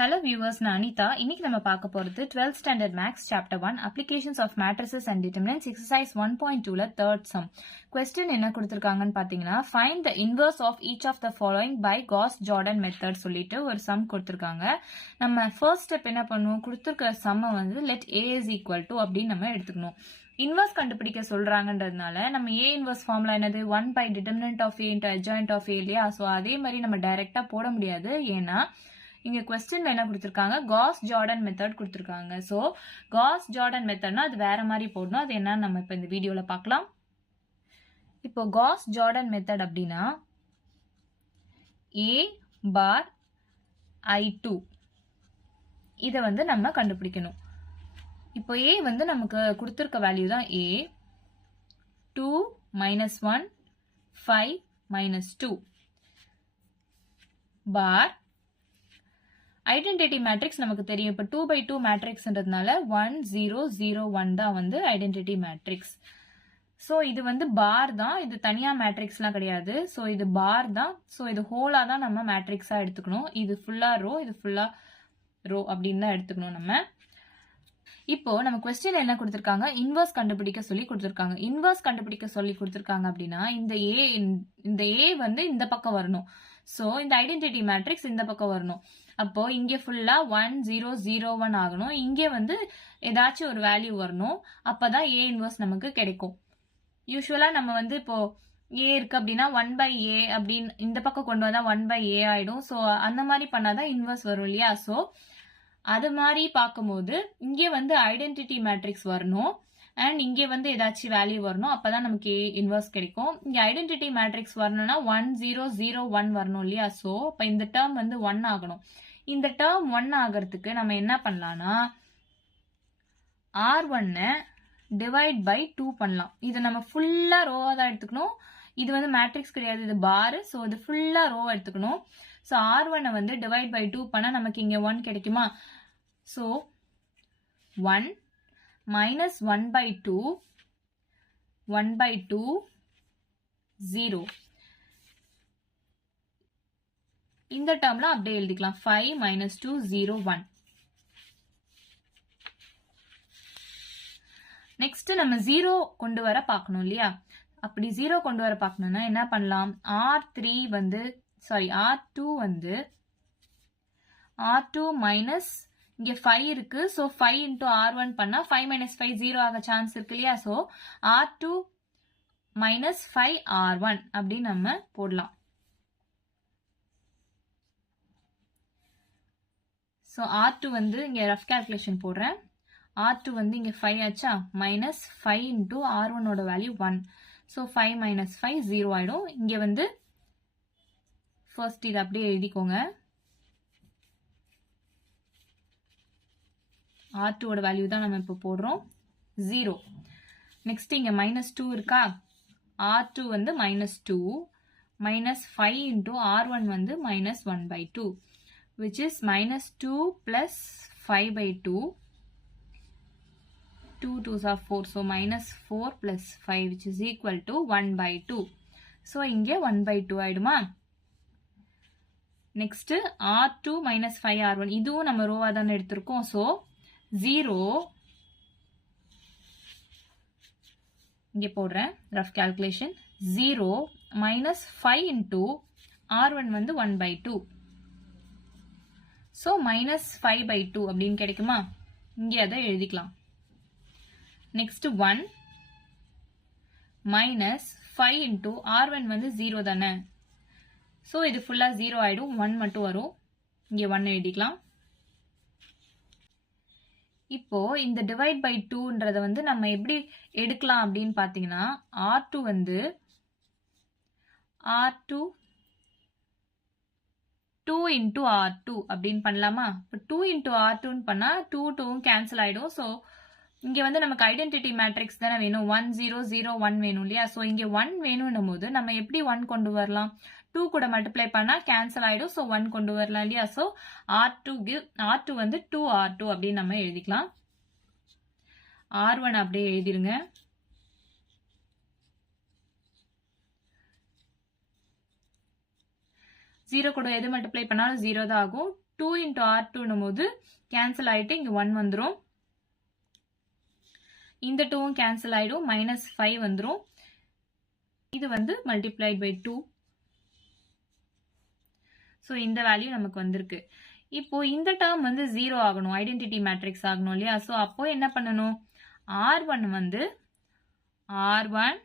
Hello viewers, நான் அனிதா. இன்னைக்கு நம்ம பார்க்க போறது 12th standard maths chapter 1 applications of matrices and determinants exercise 1.2ல third sum. Question என்ன கொடுத்திருக்காங்கன்னு பாத்தீங்கன்னா find the inverse of each of the following by Gauss-Jordan method சொல்லிட்டு ஒரு sum கொடுத்திருக்காங்க. நம்ம first step என்ன பண்ணுவோம், கொடுத்திருக்கிற sum வந்து let a is equal to அப்படின்னு நம்ம எடுத்துக்கணும். இன்வர்ஸ் கண்டுபிடிக்க சொல்றாங்கன்றதுனால நம்ம a இன்வர்ஸ் ஃபார்முலா என்னது 1 by determinant of a into adjoint of a இல்லையா. ஸோ அதே மாதிரி நம்ம டைரக்டா போட முடியாது. ஏன்னா இங்க क्वेश्चनல என்ன கொடுத்திருக்காங்க, காஸ் ஜார்டன் மெத்தட் கொடுத்திருக்காங்க. சோ காஸ் ஜார்டன் மெத்தட்னா அது வேற மாதிரி போடணும். அது என்னன்னு நம்ம இப்ப இந்த வீடியோல பார்க்கலாம். இப்போ காஸ் ஜார்டன் மெத்தட் அப்படின்னா a bar i2 இத வந்து நம்ம கண்டுபிடிக்கணும். இப்போ a வந்து நமக்கு கொடுத்திருக்க வேல்யூ தான் a 2 minus 1 5 minus 2 bar identity matrix நமக்கு தெரியும். இப்போ 2 by 2 மேட்ரிக்ஸ்ன்றதுனால 1 0 0 1 தான் வந்து ஐடென்டிட்டி மேட்ரிக்ஸ். ஸோ இது வந்து பார் தான், இது தனியா மேட்ரிக்ஸ்லாம் கிடையாது. ஸோ இது பார் தான். ஸோ இது ஹோலா தான் நம்ம மேட்ரிக்ஸா எடுத்துக்கணும். இது ஃபுல்லா ரோ, இது ஃபுல்லா ரோ அப்படின்னு தான் எடுத்துக்கணும் நம்ம. இப்போ நம்ம கொஸ்டின் என்ன கொடுத்திருக்காங்க, இன்வர்ஸ் கண்டுபிடிக்க சொல்லி கொடுத்திருக்காங்க. இன்வர்ஸ் கண்டுபிடிக்க சொல்லி கொடுத்திருக்காங்க அப்படின்னா இந்த ஏ வந்து இந்த பக்கம் வரணும். சோ இந்த ஐடென்டிட்டி மேட்ரிக்ஸ் இந்த பக்கம் வரணும். அப்போ இங்க ஃபுல்லா 1 0 0 1 ஆகணும். இங்க வந்து ஏதாச்சும் ஒரு வேல்யூ வரணும். அப்பதான் ஏ இன்வர்ஸ் நமக்கு கிடைக்கும். யூஸ்வலா நம்ம வந்து இப்போ ஏ இருக்கு அப்படின்னா 1 by a அப்படின்னு இந்த பக்கம் கொண்டு வந்தா 1 by a ஆயிடும். சோ அந்த மாதிரி பண்ணாதான் இன்வர்ஸ் வரும் இல்லையா. சோ அது மாதிரி பார்க்கும்போது இங்கே வந்து ஐடென்டிட்டி மேட்ரிக்ஸ் வரணும் அண்ட் இங்கே வந்து ஏதாச்சும் வேல்யூ வரணும். அப்பதான் நமக்கு இன்வர்ஸ் கிடைக்கும். இங்க ஐடென்டிட்டி மேட்ரிக்ஸ் வரணும்னா 1 0 0 1 வரணும் இல்லையா. சோ இப்ப இந்த டேர்ம் வந்து 1 ஆகணும். இந்த டேர்ம் 1 ஆகிறதுக்கு நம்ம என்ன பண்ணலாம்னா R1 டிவைட் பை 2 பண்ணலாம். இது நம்ம ஃபுல்லா ரோவா தான் எடுத்துக்கணும். இது வந்து மேட்ரிக்ஸ் கிடையாது, இது பார். சோ இது ஃபுல்லா ரோவா எடுத்துக்கணும். சோ R1 வந்து டிவைட் பை 2 பண்ணா நமக்கு இங்க 1 கிடைக்குமா. சோ 1 minus 1 by 2 1 by 2 0 இந்த டேர்ம்ல அப்படியே எழுதிக்கலாம். 5 minus 2 0 1. நெக்ஸ்ட் நம்ம 0 கொண்டு வர பார்க்கணும் இல்லையா. அப்படி 0 கொண்டு வர பார்க்கணும்னா என்ன பண்ணலாம், R2 வந்து R2 மைனஸ் இங்க 5 இருக்கு. சோ 5 into R1 பண்ணா 5 minus 5 0 ஆக சான்ஸ் இருக்கு இல்லையா. சோ R2 minus 5 R1 அப்படின்னு நம்ம போடலாம். சோ R2 வந்து இங்க ரஃப் கால்குலேஷன் போடுறேன். R2 வந்து இங்க 5 ஆச்சா, மைனஸ் 5 into R1 ஓட வேல்யூ 1. சோ 5 minus 5 0 ஆயிடும். இங்க வந்து ஃபர்ஸ்ட் இது அப்படியே எழுதிக்கோங்க. R2 ஓட வேல்யூ தான் நம்ம இப்போ போடுறோம் 0. நெக்ஸ்ட் இங்க மைனஸ் 2 இருக்கா. R2 வந்து மைனஸ் 2 மைனஸ் 5 into R1 வந்து minus 1 by 2 which is minus 2 plus 5 by 2. 2 2s are 4. So minus 4 plus 5 which is equal to 1 by 2. So இங்க 1 by 2 ஆயிடுமா. நெக்ஸ்ட் R2 minus 5 R1 இதுவும் நம்ம ரோவா தான் எடுத்திருக்கோம். So 0 இங்க போடுறேன் rough calculation. 0 minus 5 into R1 வந்து 1 by 2. So minus 5 by 2 அப்படின்னு கிடைக்குமா. இங்க அதை எழுதிக்கலாம். நெக்ஸ்ட் 1 minus 5 into R1 வந்து 0 தானே. சோ இது ஃபுல்லா 0 ஆயிடும். 1 மட்டும் வரும். இங்க 1 எழுதிக்கலாம். இப்போ இந்த டிவைட் பை 2ன்றத வந்து நம்ம எப்படி எடுக்கலாம் அப்படின்னு பாத்தீங்கன்னா R2 வந்து R2 2 into R2 அப்படின்னு பண்ணலாமா. இப்போ 2 into R2 பண்ணா 2 2 கேன்சல் ஆயிடும். சோ இங்க வந்து நமக்கு ஐடென்டிட்டி மேட்ரிக்ஸ் தானே வேணும். 1 0 0 1 வேணும் இல்லையா. சோ இங்க 1 வேணும்னும் போது நம்ம எப்படி 1 கொண்டு வரலாம், 2 கூட மல்டிப்ளை பண்ணா கேன்சல் ஆயிடும். சோ 1 கொண்டு வரலாம் இல்லையா. சோ R2 வந்து 2 R2 அப்படின்னு நம்ம எழுதிக்கலாம். R1 அப்படியே எழுதிருங்க. ஜீரோ கூட எது மல்டிப்ளை பண்ணாலும் 0 தான் ஆகும். 2 into R2 போது கேன்சல் ஆயிட்டு இங்க 1 வந்துரும். இந்த 2 கேன்சல் ஆயிடும், -5 வந்துரும். இது வந்து multiplied by 2. ஸோ இந்த வேல்யூ நமக்கு வந்திருக்கு. இப்போ இந்த டேர்ம் வந்து 0 ஆகணும், ஐடென்டிட்டி மேட்ரிக்ஸ் ஆகணும் இல்லையா? ஸோ அப்போ என்ன பண்ணணும்? R1 வந்து R1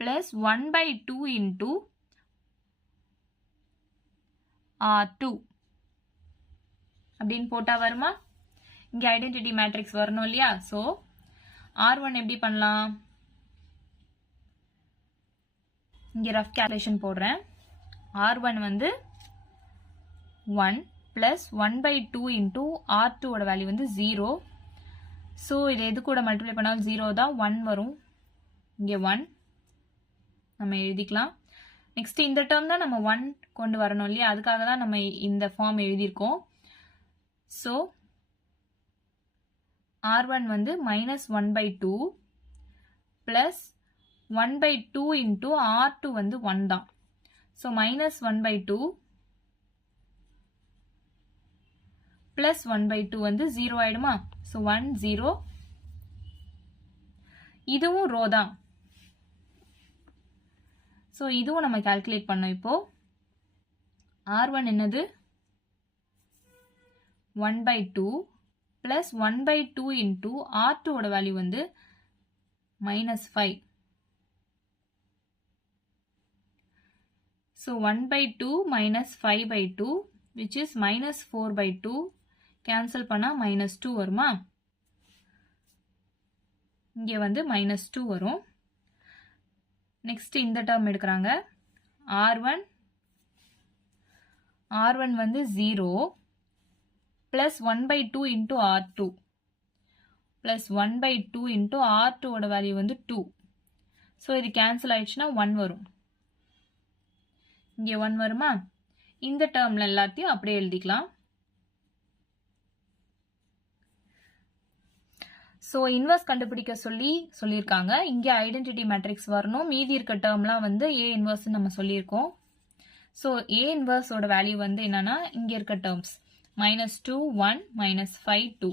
plus 1/2 into R2 அப்படின்னு போட்டா வருமா? இங்க ஐடென்டிட்டி மேட்ரிக்ஸ் வரணும் இல்லையா? ஸோ R1 எப்படி பண்ணலாம்? இங்க ரஃப் கேல்குலேஷன் போடுறேன். R1 வந்து 1 plus 1/2 into R2 ஓட வேல்யூ வந்து 0. ஸோ இது எது கூட மல்டிப்ளை பண்ணாலும் 0 தான், 1 வரும். இங்கே 1 நம்ம எழுதிக்கலாம். நெக்ஸ்ட் இந்த டேர்ம் தான் நம்ம 1 கொண்டு வரணும் இல்லையா? அதுக்காக தான் நம்ம இந்த ஃபார்ம் எழுதியிருக்கோம். ஸோ R1 வந்து -1/2 plus 1/2 into R2 வந்து 1 தான். ஸோ -1/2 plus 1/2 வந்து 0 ஆயிடுமா? ஸோ 1 0. இதுவும் ரோ தான். ஸோ இதுவும் நம்ம கால்குலேட் பண்ணோம். இப்போ R1 என்னது? 1/2 plus 1/2 into R2 ஓட வேல்யூ வந்து -5. So 1/2 minus 5/2 which is -4/2. cancel பண்ணா -2 வருமா? இங்கே வந்து -2 வரும். நெக்ஸ்ட் இந்த டேர்ம் எடுக்கிறாங்க. R1 வந்து 0 plus 1/2 into R2 plus 1/2 into R2 ஓட வேல்யூ வந்து 2. ஸோ இது கேன்சல் ஆயிடுச்சுன்னா 1 வரும். இங்கே 1 வருமா? இந்த டேர்ம்ல எல்லாத்தையும் அப்படியே எழுதிக்கலாம். ஸோ இன்வர்ஸ் கண்டுபிடிக்க சொல்லியிருக்காங்க. இங்கே ஐடென்டிட்டி மேட்ரிக்ஸ் வரணும். மீதி இருக்க டேர்ம்லாம் வந்து ஏ இன்வர்ஸ் நம்ம சொல்லியிருக்கோம். ஸோ ஏ இன்வர்ஸோட வேல்யூ வந்து என்னன்னா இங்கே இருக்க டேர்ம்ஸ் -2 1 -5 2.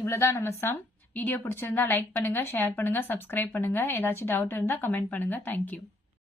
இவ்வளோதான் நம்ம சம். வீடியோ பிடிச்சிருந்தா லைக் பண்ணுங்க, ஷேர் பண்ணுங்க, சப்ஸ்கிரைப் பண்ணுங்க. ஏதாச்சும் டவுட் இருந்தால் கமெண்ட் பண்ணுங்க. தேங்க்யூ.